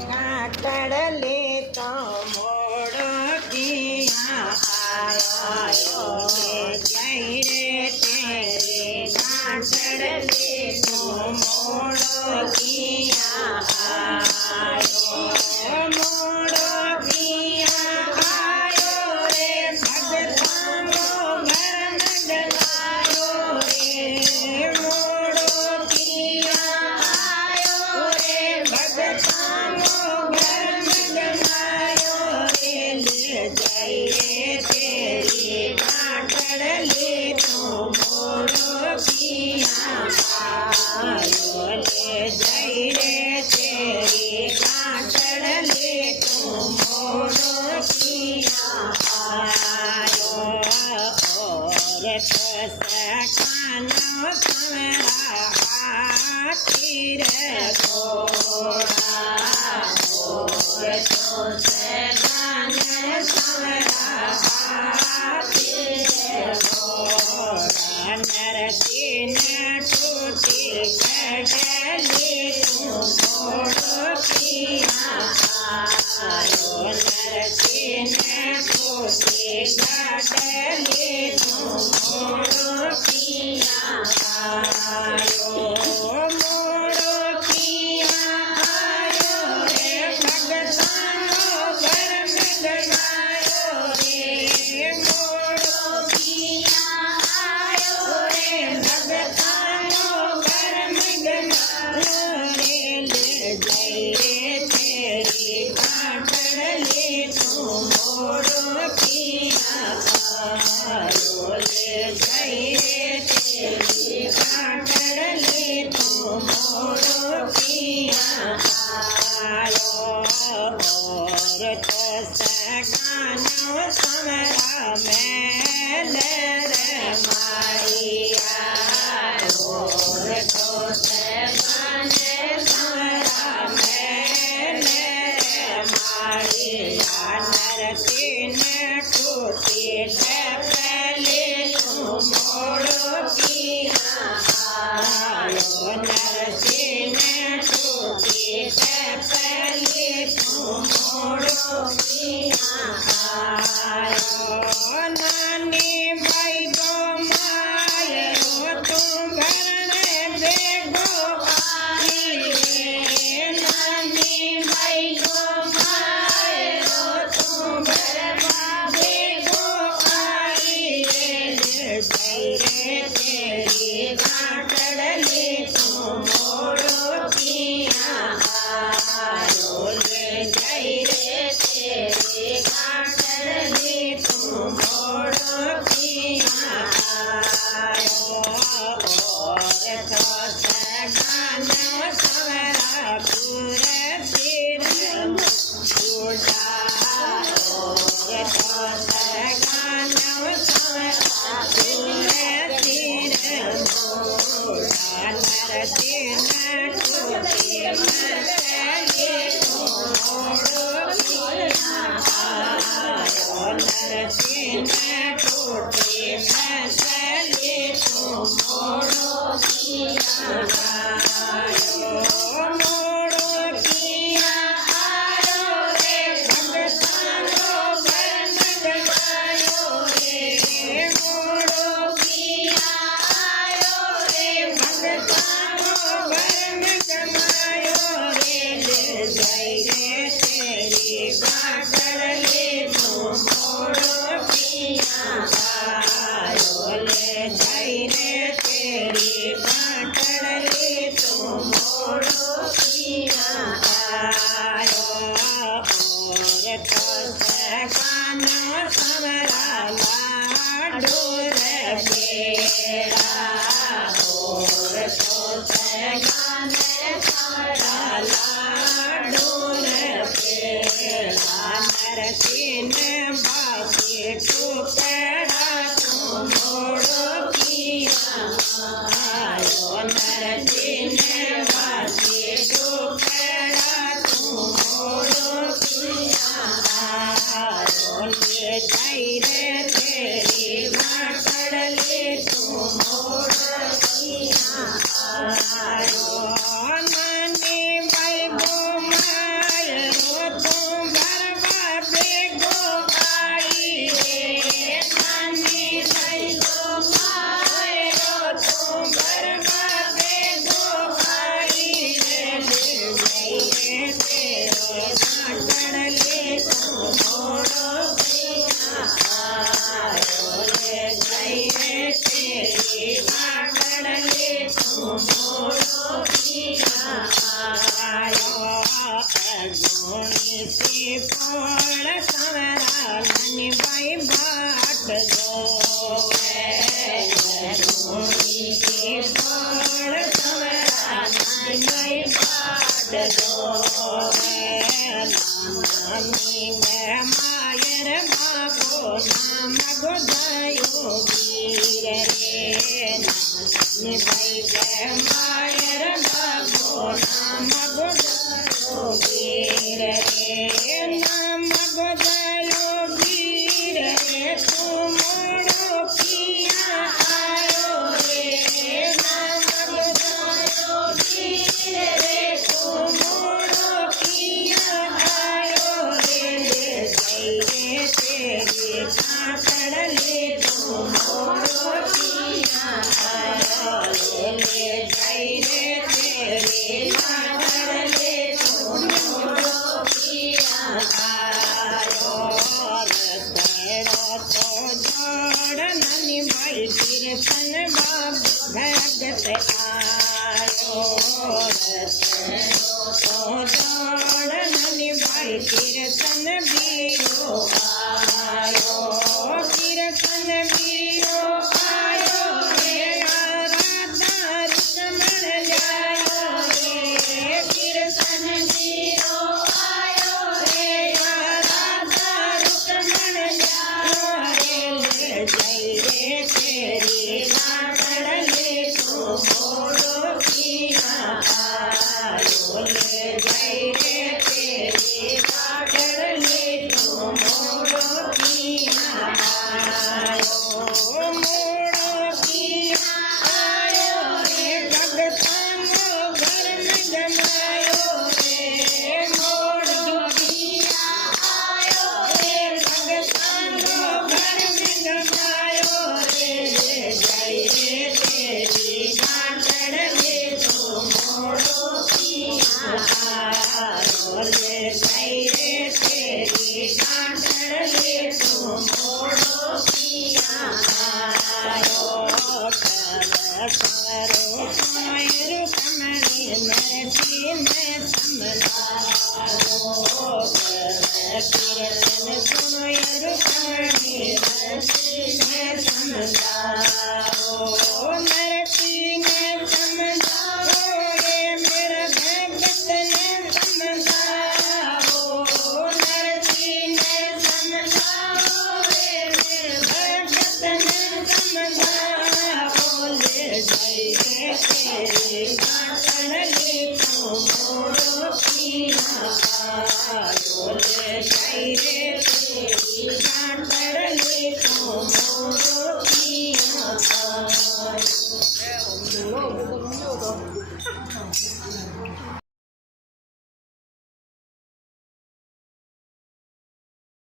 કાકડ લેતો મોડો કિયા આયો જઈ રે તેરે કાકડ લેતો મોડો કિયા આયો મોડો કિયા આયો રે ભગતાનો ઘર મંગલાયો રે મોડો કિયા આયો રે ભગતાનો ઘર મંગલાયો રે લે જઈ રે તેરી કાકડ લેતો મોડો કિયા આયો લે જઈ રે તેરી કાકડ લેતો મોડો કિયા આયો રે સકાનો સમરા હાથી રે ઘોડા રે તો સકાને સમરા હાથી રે ઘોડા નરસિંહ ટૂટી કડલી તું મોડો કિયા આયો નરસિંહ ટૂટી કડલી તું મોડો કિયા આયો મોડો કિયા આયો રે ભગતાનો ઘર મંગલાયો રે મોડો કિયા આયો રે ભગતાનો ઘર મંગલાયો રે લે જઈ રે તેરી કાકડ લેતો મોડો કિયા આયો લે જઈ રે તેરી કાકડ લેતો મોડો કિયા આયો રે તો સગાનો સમરા મેલ રે માળિયા રે તો સગાને સમરા મેલ રે માળિયા નરસિંહ ટૂટી ટપલે તું મોડો કિયા આયો નરસિંહ ટૂટી ટપલે તું મોડો કિયા આયો નાની ભાઈ ગો માયો તું ઘરને ભેગો આવી રે નાની ભાઈ ગો માયો તું ઘરમાં ભેગો આવી રે જઈ રે તેરી કાકડ લેતો મોડો કિયા આયો લે જઈ રે તેરી કાકડ લેતો મોડો કિયા આયો રે તો સગાનો સમરા પુર શિર અગુણી શ્રીફળ સંવરા નાનીબાઈ ભાટ જોવે અગુણી શ્રીફળ સંવરા નાનીબાઈ ભાટ જોવે નામી માયર બાપો નામ ગોદાયો વીર રે નાનીબાઈ માયર બાપો નામ ગોદાયો વીર રે નામ ગોદાયો વીર રે તું મોડો પિયા આયો રે નામ ગોદાયો વીર રે તું મોડો પિયા આયો રે જય રે તેરી કાકડ લે તું મોડો પિયા આયો રે જય રે તેરી કાકડ લે તું મોડો પિયા આયો રતેડો તો જોડ નાનીબાઈ તીર્થન બાપ ભગત આયો રતેડો તો જોડ નાનીબાઈ તીર્થન બીરો આયો તીર્થન બીરો આયો રે રાધા રૂકમણ જાયો રે તીર્થન બીરો આયો રે રાધા રૂકમણ જાયો રે જય રે તેરી કાકડ લે તું મોડો પિયા આયો રે જય રે તેરી કાકડ લે તું મોડો પિયા આયો મોડો પિયા આયો રે જગતાનો ઘર જમાયો રે મોડો પિયા આયો રે જગતાનો ઘર જમાયો રે જય રે તેરી કાકડ લે તું મોડો પિયા આયો રે જય રે તેરી કાકડ લે તું મોડો પિયા આયો કર માયર કમળી નરસી મે સમલારો કર કીર્તન સુનો યર કમળી નરસી મે સમલારો